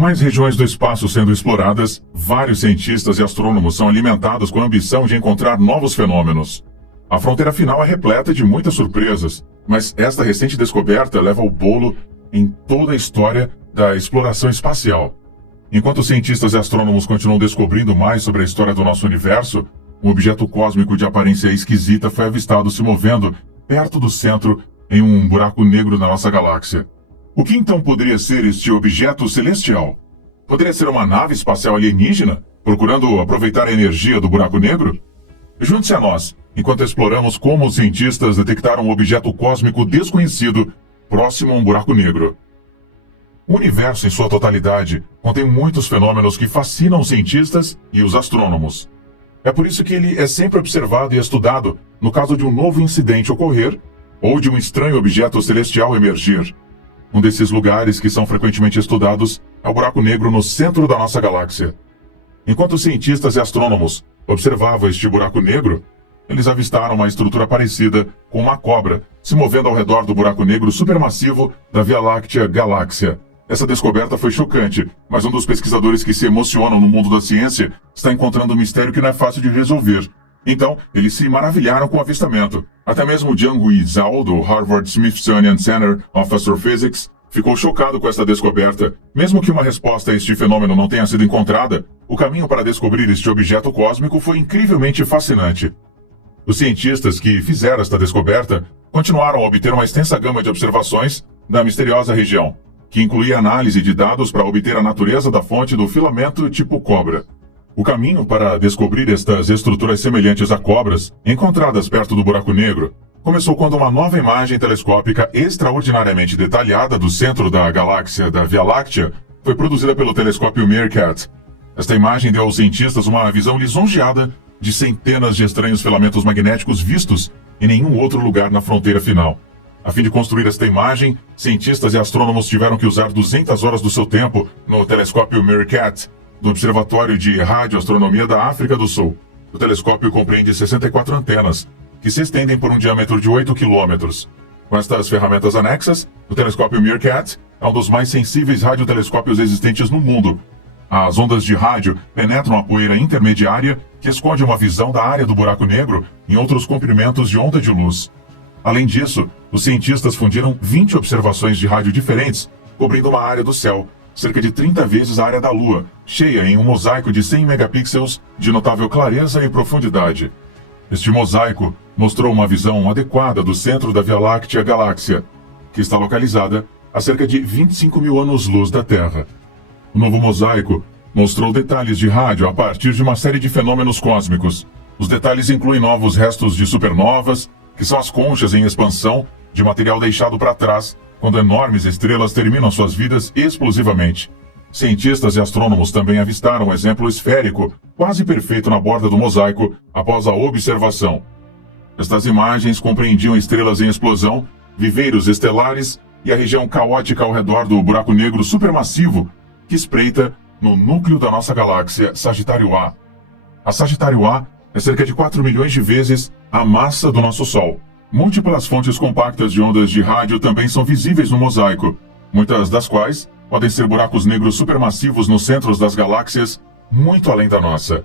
mais regiões do espaço sendo exploradas, vários cientistas e astrônomos são alimentados com a ambição de encontrar novos fenômenos. A fronteira final é repleta de muitas surpresas, mas esta recente descoberta leva o bolo em toda a história da exploração espacial. Enquanto cientistas e astrônomos continuam descobrindo mais sobre a história do nosso universo, um objeto cósmico de aparência esquisita foi avistado se movendo perto do centro em um buraco negro na nossa galáxia. O que então poderia ser este objeto celestial? Poderia ser uma nave espacial alienígena, procurando aproveitar a energia do buraco negro? Junte-se a nós, enquanto exploramos como os cientistas detectaram um objeto cósmico desconhecido próximo a um buraco negro. O universo em sua totalidade contém muitos fenômenos que fascinam os cientistas e os astrônomos. É por isso que ele é sempre observado e estudado no caso de um novo incidente ocorrer ou de um estranho objeto celestial emergir. Um desses lugares que são frequentemente estudados é o buraco negro no centro da nossa galáxia. Enquanto os cientistas e astrônomos observavam este buraco negro, eles avistaram uma estrutura parecida com uma cobra se movendo ao redor do buraco negro supermassivo da Via Láctea Galáxia. Essa descoberta foi chocante, mas um dos pesquisadores que se emocionam no mundo da ciência está encontrando um mistério que não é fácil de resolver. Então, eles se maravilharam com o avistamento. Até mesmo Jianghui Zhao, do Harvard Smithsonian Center of Astrophysics, ficou chocado com esta descoberta. Mesmo que uma resposta a este fenômeno não tenha sido encontrada, o caminho para descobrir este objeto cósmico foi incrivelmente fascinante. Os cientistas que fizeram esta descoberta continuaram a obter uma extensa gama de observações da misteriosa região, que incluía análise de dados para obter a natureza da fonte do filamento tipo cobra. O caminho para descobrir estas estruturas semelhantes a cobras, encontradas perto do buraco negro, começou quando uma nova imagem telescópica extraordinariamente detalhada do centro da galáxia da Via Láctea foi produzida pelo telescópio Meerkat. Esta imagem deu aos cientistas uma visão lisonjeada de centenas de estranhos filamentos magnéticos vistos em nenhum outro lugar na fronteira final. A fim de construir esta imagem, cientistas e astrônomos tiveram que usar 200 horas do seu tempo no telescópio Meerkat, do Observatório de Radioastronomia da África do Sul. O telescópio compreende 64 antenas, que se estendem por um diâmetro de 8 quilômetros. Com estas ferramentas anexas, o telescópio Meerkat é um dos mais sensíveis radiotelescópios existentes no mundo. As ondas de rádio penetram a poeira intermediária que esconde uma visão da área do buraco negro em outros comprimentos de onda de luz. Além disso, os cientistas fundiram 20 observações de rádio diferentes, cobrindo uma área do céu, cerca de 30 vezes a área da Lua, cheia em um mosaico de 100 megapixels de notável clareza e profundidade. Este mosaico mostrou uma visão adequada do centro da Via Láctea Galáxia, que está localizada a cerca de 25 mil anos-luz da Terra. O novo mosaico mostrou detalhes de rádio a partir de uma série de fenômenos cósmicos. Os detalhes incluem novos restos de supernovas, que são as conchas em expansão de material deixado para trás quando enormes estrelas terminam suas vidas explosivamente. Cientistas e astrônomos também avistaram um exemplo esférico, quase perfeito na borda do mosaico, após a observação. Estas imagens compreendiam estrelas em explosão, viveiros estelares e a região caótica ao redor do buraco negro supermassivo que espreita no núcleo da nossa galáxia Sagitário A. A Sagitário A é cerca de 4 milhões de vezes a massa do nosso Sol. Múltiplas fontes compactas de ondas de rádio também são visíveis no mosaico, muitas das quais podem ser buracos negros supermassivos nos centros das galáxias, muito além da nossa.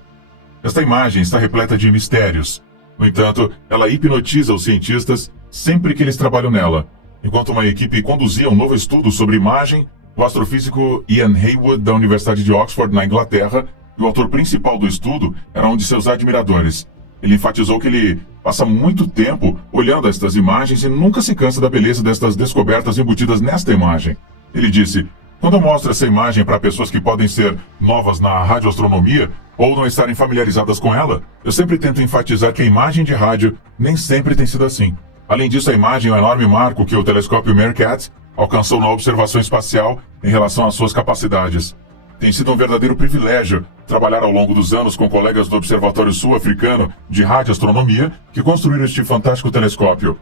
Esta imagem está repleta de mistérios. No entanto, ela hipnotiza os cientistas sempre que eles trabalham nela. Enquanto uma equipe conduzia um novo estudo sobre imagem, o astrofísico Ian Haywood, da Universidade de Oxford, na Inglaterra, e o autor principal do estudo era um de seus admiradores. Ele enfatizou que ele passa muito tempo olhando estas imagens e nunca se cansa da beleza destas descobertas embutidas nesta imagem. Ele disse: quando eu mostro essa imagem para pessoas que podem ser novas na radioastronomia ou não estarem familiarizadas com ela, eu sempre tento enfatizar que a imagem de rádio nem sempre tem sido assim. Além disso, a imagem é um enorme marco que o telescópio Meerkat alcançou na observação espacial em relação às suas capacidades. Tem sido um verdadeiro privilégio trabalhar ao longo dos anos com colegas do Observatório Sul-Africano de Radioastronomia que construíram este fantástico telescópio.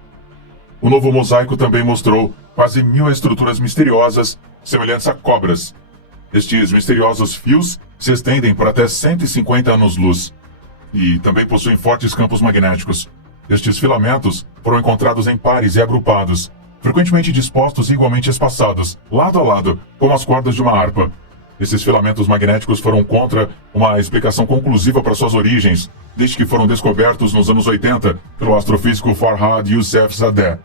O novo mosaico também mostrou quase 1000 estruturas misteriosas semelhantes a cobras. Estes misteriosos fios se estendem por até 150 anos-luz e também possuem fortes campos magnéticos. Estes filamentos foram encontrados em pares e agrupados, frequentemente dispostos igualmente espaçados, lado a lado, como as cordas de uma harpa. Esses filamentos magnéticos foram contra uma explicação conclusiva para suas origens, desde que foram descobertos nos anos 80 pelo astrofísico Farhad Youssef Zadeh.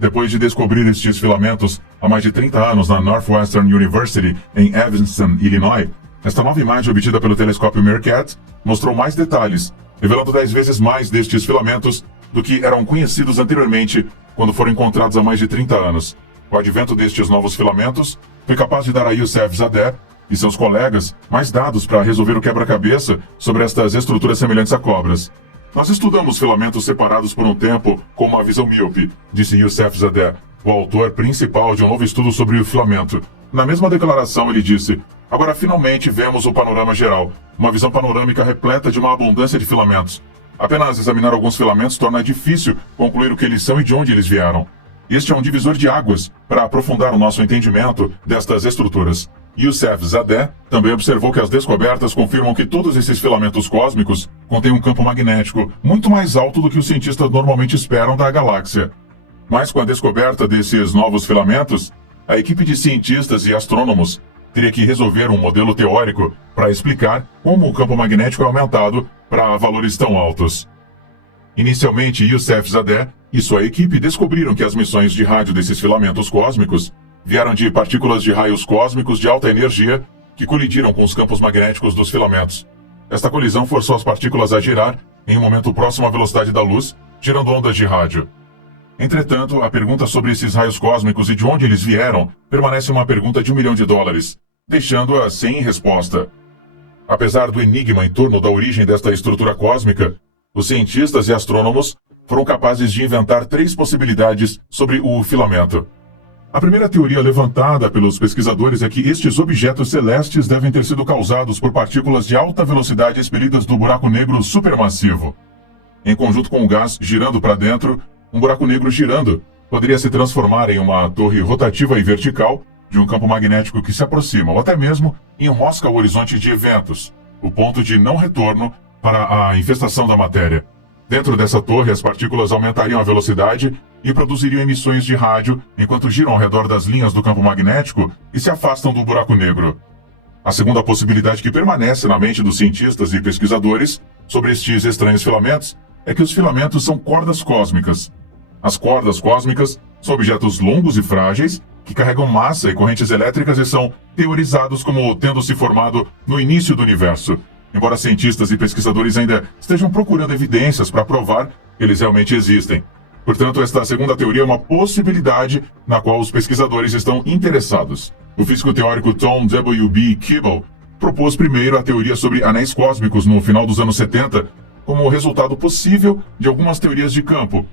Depois de descobrir estes filamentos há mais de 30 anos na Northwestern University, em Evanston, Illinois, esta nova imagem obtida pelo telescópio Meerkat mostrou mais detalhes, revelando 10 vezes mais destes filamentos do que eram conhecidos anteriormente quando foram encontrados há mais de 30 anos. O advento destes novos filamentos foi capaz de dar a Youssef Zadeh e seus colegas mais dados para resolver o quebra-cabeça sobre estas estruturas semelhantes a cobras. Nós estudamos filamentos separados por um tempo com uma visão míope, disse Youssef Zadeh, o autor principal de um novo estudo sobre o filamento. Na mesma declaração ele disse: agora finalmente vemos o panorama geral, uma visão panorâmica repleta de uma abundância de filamentos. Apenas examinar alguns filamentos torna difícil concluir o que eles são e de onde eles vieram. Este é um divisor de águas para aprofundar o nosso entendimento destas estruturas. Youssef Zadeh também observou que as descobertas confirmam que todos esses filamentos cósmicos contêm um campo magnético muito mais alto do que os cientistas normalmente esperam da galáxia. Mas com a descoberta desses novos filamentos, a equipe de cientistas e astrônomos teria que resolver um modelo teórico para explicar como o campo magnético é aumentado para valores tão altos. Inicialmente, Youssef Zadeh e sua equipe descobriram que as emissões de rádio desses filamentos cósmicos vieram de partículas de raios cósmicos de alta energia que colidiram com os campos magnéticos dos filamentos. Esta colisão forçou as partículas a girar em um momento próximo à velocidade da luz, gerando ondas de rádio. Entretanto, a pergunta sobre esses raios cósmicos e de onde eles vieram permanece uma pergunta de $1 milhão, deixando-a sem resposta. Apesar do enigma em torno da origem desta estrutura cósmica, os cientistas e astrônomos foram capazes de inventar 3 possibilidades sobre o filamento. A primeira teoria levantada pelos pesquisadores é que estes objetos celestes devem ter sido causados por partículas de alta velocidade expelidas do buraco negro supermassivo. Em conjunto com o gás girando para dentro, um buraco negro girando poderia se transformar em uma torre rotativa e vertical de um campo magnético que se aproxima ou até mesmo enrosca o horizonte de eventos, o ponto de não retorno para a infestação da matéria. Dentro dessa torre, as partículas aumentariam a velocidade e produziriam emissões de rádio enquanto giram ao redor das linhas do campo magnético e se afastam do buraco negro. A segunda possibilidade que permanece na mente dos cientistas e pesquisadores sobre estes estranhos filamentos é que os filamentos são cordas cósmicas. As cordas cósmicas são objetos longos e frágeis que carregam massa e correntes elétricas e são teorizados como tendo se formado no início do universo, embora cientistas e pesquisadores ainda estejam procurando evidências para provar que eles realmente existem. Portanto, esta segunda teoria é uma possibilidade na qual os pesquisadores estão interessados. O físico teórico Tom W.B. Keeble propôs primeiro a teoria sobre anéis cósmicos no final dos anos 70 como resultado possível de algumas teorias de campo,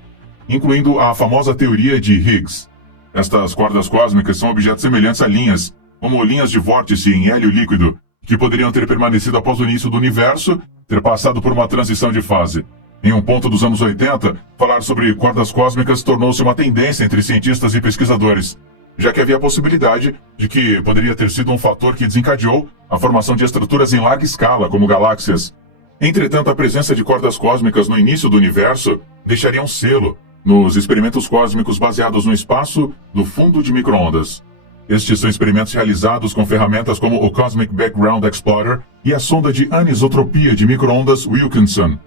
incluindo a famosa teoria de Higgs. Estas cordas cósmicas são objetos semelhantes a linhas, como linhas de vórtice em hélio líquido, que poderiam ter permanecido após o início do universo, ter passado por uma transição de fase. Em um ponto dos anos 80, falar sobre cordas cósmicas tornou-se uma tendência entre cientistas e pesquisadores, já que havia a possibilidade de que poderia ter sido um fator que desencadeou a formação de estruturas em larga escala, como galáxias. Entretanto, a presença de cordas cósmicas no início do universo deixaria um selo nos experimentos cósmicos baseados no espaço do fundo de micro-ondas. Estes são experimentos realizados com ferramentas como o Cosmic Background Explorer e a sonda de anisotropia de micro-ondas Wilkinson.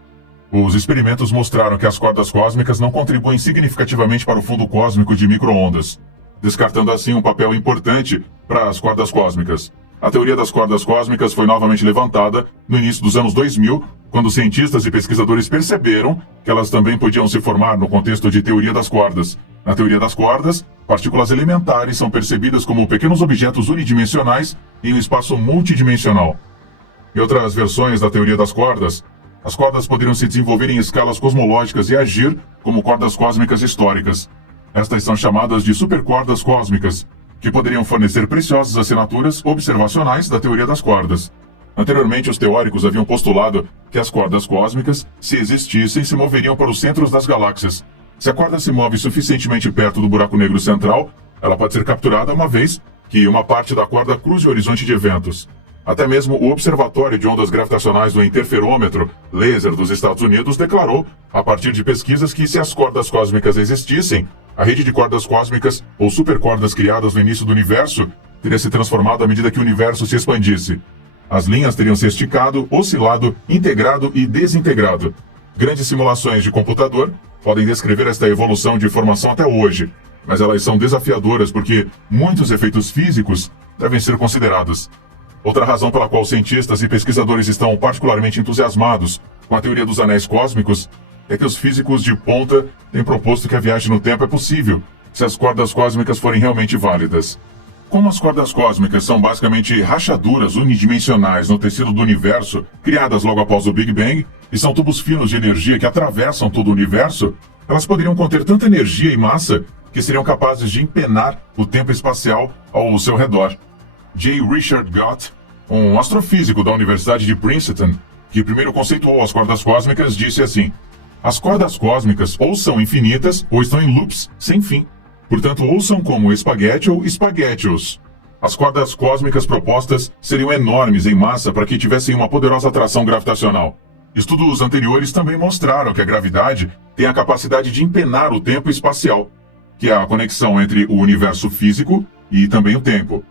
Os experimentos mostraram que as cordas cósmicas não contribuem significativamente para o fundo cósmico de micro-ondas, descartando assim um papel importante para as cordas cósmicas. A teoria das cordas cósmicas foi novamente levantada no início dos anos 2000, quando cientistas e pesquisadores perceberam que elas também podiam se formar no contexto de teoria das cordas. Na teoria das cordas, partículas elementares são percebidas como pequenos objetos unidimensionais em um espaço multidimensional. Em outras versões da teoria das cordas, as cordas poderiam se desenvolver em escalas cosmológicas e agir como cordas cósmicas históricas. Estas são chamadas de supercordas cósmicas, que poderiam fornecer preciosas assinaturas observacionais da teoria das cordas. Anteriormente, os teóricos haviam postulado que as cordas cósmicas, se existissem, se moveriam para os centros das galáxias. Se a corda se move suficientemente perto do buraco negro central, ela pode ser capturada uma vez que uma parte da corda cruze o horizonte de eventos. Até mesmo o Observatório de Ondas Gravitacionais do Interferômetro Laser dos Estados Unidos declarou, a partir de pesquisas, que se as cordas cósmicas existissem, A rede de cordas cósmicas, ou supercordas criadas no início do universo, teria se transformado à medida que o universo se expandisse. As linhas teriam se esticado, oscilado, integrado e desintegrado. Grandes simulações de computador podem descrever esta evolução de formação até hoje, mas elas são desafiadoras porque muitos efeitos físicos devem ser considerados. Outra razão pela qual cientistas e pesquisadores estão particularmente entusiasmados com a teoria dos anéis cósmicos é que os físicos de ponta têm proposto que a viagem no tempo é possível se as cordas cósmicas forem realmente válidas. Como as cordas cósmicas são basicamente rachaduras unidimensionais no tecido do universo, criadas logo após o Big Bang, e são tubos finos de energia que atravessam todo o universo, elas poderiam conter tanta energia e massa que seriam capazes de empenar o tempo espacial ao seu redor. J. Richard Gott, um astrofísico da Universidade de Princeton, que primeiro conceituou as cordas cósmicas, disse assim: as cordas cósmicas ou são infinitas ou estão em loops sem fim. Portanto, ou são como espaguete ou espaguetios. As cordas cósmicas propostas seriam enormes em massa para que tivessem uma poderosa atração gravitacional. Estudos anteriores também mostraram que a gravidade tem a capacidade de empenar o tempo espacial, que é a conexão entre o universo físico e também o tempo.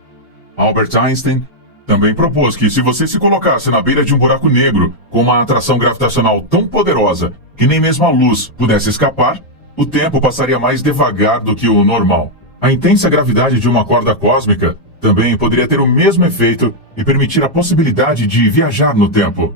Albert Einstein também propôs que se você se colocasse na beira de um buraco negro com uma atração gravitacional tão poderosa que nem mesmo a luz pudesse escapar, o tempo passaria mais devagar do que o normal. A intensa gravidade de uma corda cósmica também poderia ter o mesmo efeito e permitir a possibilidade de viajar no tempo.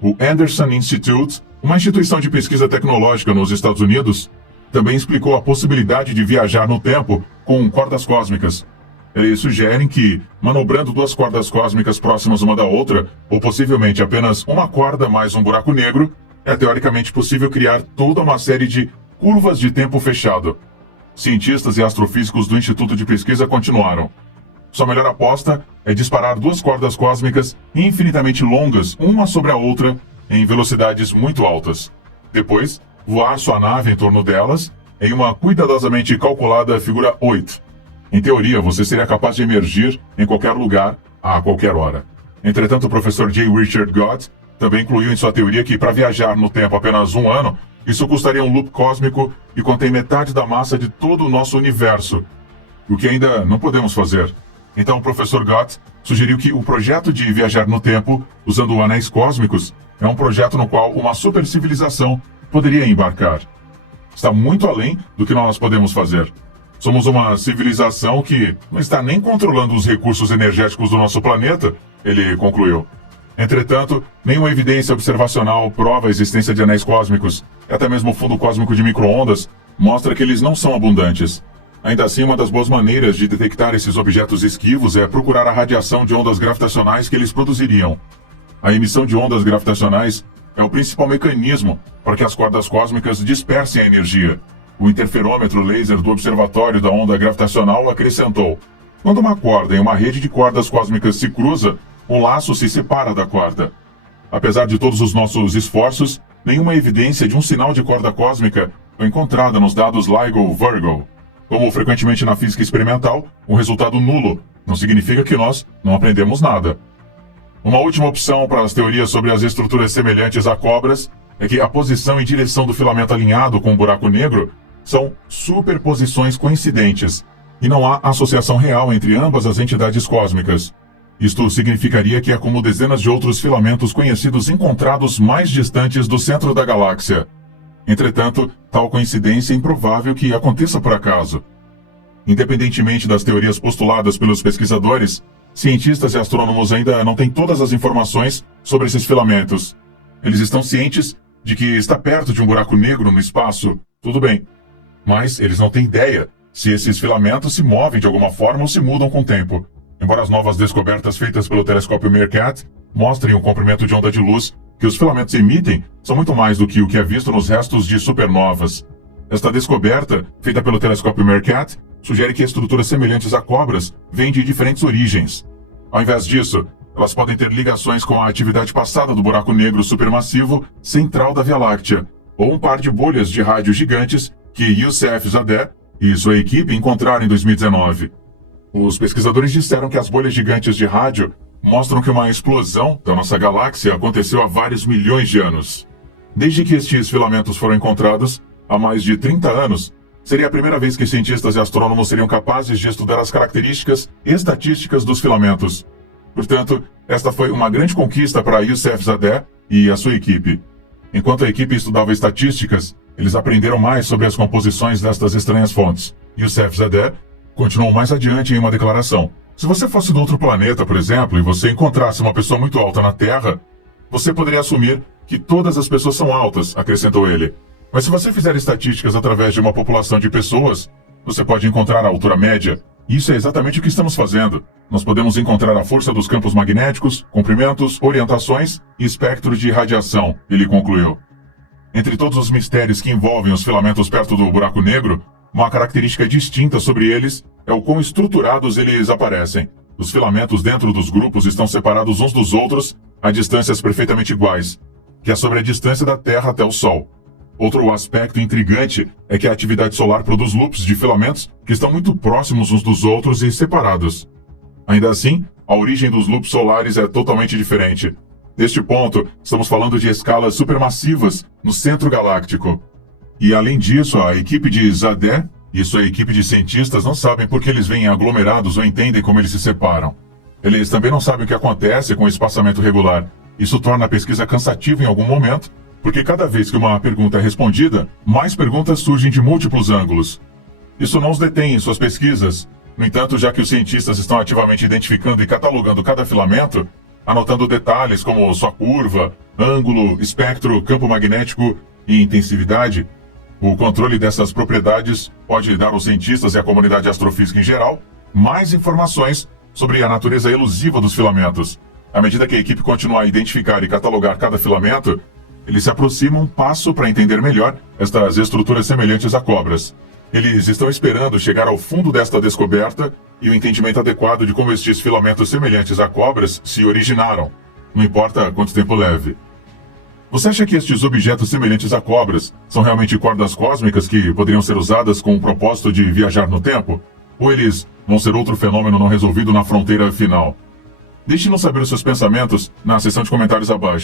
O Anderson Institute, uma instituição de pesquisa tecnológica nos Estados Unidos, também explicou a possibilidade de viajar no tempo com cordas cósmicas. Eles sugerem que, manobrando duas cordas cósmicas próximas uma da outra, ou possivelmente apenas uma corda mais um buraco negro, é teoricamente possível criar toda uma série de curvas de tempo fechado. Cientistas e astrofísicos do Instituto de Pesquisa continuaram. Sua melhor aposta é disparar duas cordas cósmicas infinitamente longas, uma sobre a outra, em velocidades muito altas. Depois, voar sua nave em torno delas, em uma cuidadosamente calculada figura 8. Em teoria, você seria capaz de emergir em qualquer lugar, a qualquer hora. Entretanto, o professor J. Richard Gott também incluiu em sua teoria que, para viajar no tempo apenas um ano, isso custaria um loop cósmico e contém metade da massa de todo o nosso universo, o que ainda não podemos fazer. Então o professor Gott sugeriu que o projeto de viajar no tempo, usando anéis cósmicos, é um projeto no qual uma supercivilização poderia embarcar. Está muito além do que nós podemos fazer. Somos uma civilização que não está nem controlando os recursos energéticos do nosso planeta, ele concluiu. Entretanto, nenhuma evidência observacional prova a existência de anéis cósmicos, e até mesmo o fundo cósmico de micro-ondas mostra que eles não são abundantes. Ainda assim, uma das boas maneiras de detectar esses objetos esquivos é procurar a radiação de ondas gravitacionais que eles produziriam. A emissão de ondas gravitacionais é o principal mecanismo para que as cordas cósmicas dispersem a energia. O interferômetro laser do Observatório da Onda Gravitacional acrescentou: quando uma corda em uma rede de cordas cósmicas se cruza, um laço se separa da corda. Apesar de todos os nossos esforços, nenhuma evidência de um sinal de corda cósmica foi encontrada nos dados LIGO-Virgo. Como frequentemente na física experimental, um resultado nulo não significa que nós não aprendemos nada. Uma última opção para as teorias sobre as estruturas semelhantes a cobras é que a posição e direção do filamento alinhado com o buraco negro são superposições coincidentes, e não há associação real entre ambas as entidades cósmicas. Isto significaria que há como dezenas de outros filamentos conhecidos encontrados mais distantes do centro da galáxia. Entretanto, tal coincidência é improvável que aconteça por acaso. Independentemente das teorias postuladas pelos pesquisadores, cientistas e astrônomos ainda não têm todas as informações sobre esses filamentos. Eles estão cientes de que está perto de um buraco negro no espaço, tudo bem. Mas eles não têm ideia se esses filamentos se movem de alguma forma ou se mudam com o tempo. Embora as novas descobertas feitas pelo telescópio Meerkat mostrem o comprimento de onda de luz que os filamentos emitem, são muito mais do que o que é visto nos restos de supernovas. Esta descoberta, feita pelo telescópio Meerkat, sugere que estruturas semelhantes a cobras vêm de diferentes origens. Ao invés disso, elas podem ter ligações com a atividade passada do buraco negro supermassivo central da Via Láctea, ou um par de bolhas de rádio gigantes que Youssef Zadeh e sua equipe encontraram em 2019. Os pesquisadores disseram que as bolhas gigantes de rádio mostram que uma explosão da nossa galáxia aconteceu há vários milhões de anos. Desde que estes filamentos foram encontrados, há mais de 30 anos, seria a primeira vez que cientistas e astrônomos seriam capazes de estudar as características estatísticas dos filamentos. Portanto, esta foi uma grande conquista para Youssef Zadeh e a sua equipe. Enquanto a equipe estudava estatísticas, eles aprenderam mais sobre as composições destas estranhas fontes. Youssef Zadeh continuou mais adiante em uma declaração. Se você fosse de outro planeta, por exemplo, e você encontrasse uma pessoa muito alta na Terra, você poderia assumir que todas as pessoas são altas, acrescentou ele. Mas se você fizer estatísticas através de uma população de pessoas, você pode encontrar a altura média. Isso é exatamente o que estamos fazendo. Nós podemos encontrar a força dos campos magnéticos, comprimentos, orientações e espectro de radiação, ele concluiu. Entre todos os mistérios que envolvem os filamentos perto do buraco negro, uma característica distinta sobre eles é o quão estruturados eles aparecem. Os filamentos dentro dos grupos estão separados uns dos outros a distâncias perfeitamente iguais, que é sobre a distância da Terra até o Sol. Outro aspecto intrigante é que a atividade solar produz loops de filamentos que estão muito próximos uns dos outros e separados. Ainda assim, a origem dos loops solares é totalmente diferente. Neste ponto, estamos falando de escalas supermassivas no centro galáctico. E além disso, a equipe de Zadeh e sua equipe de cientistas não sabem por que eles vêm aglomerados ou entendem como eles se separam. Eles também não sabem o que acontece com o espaçamento regular. Isso torna a pesquisa cansativa em algum momento, porque cada vez que uma pergunta é respondida, mais perguntas surgem de múltiplos ângulos. Isso não os detém em suas pesquisas. No entanto, já que os cientistas estão ativamente identificando e catalogando cada filamento, anotando detalhes como sua curva, ângulo, espectro, campo magnético e intensividade, o controle dessas propriedades pode dar aos cientistas e à comunidade astrofísica em geral mais informações sobre a natureza elusiva dos filamentos. À medida que a equipe continuar a identificar e catalogar cada filamento, eles se aproximam um passo para entender melhor estas estruturas semelhantes a cobras. Eles estão esperando chegar ao fundo desta descoberta e o entendimento adequado de como estes filamentos semelhantes a cobras se originaram, não importa quanto tempo leve. Você acha que estes objetos semelhantes a cobras são realmente cordas cósmicas que poderiam ser usadas com o propósito de viajar no tempo? Ou eles vão ser outro fenômeno não resolvido na fronteira final? Deixe-nos saber os seus pensamentos na seção de comentários abaixo.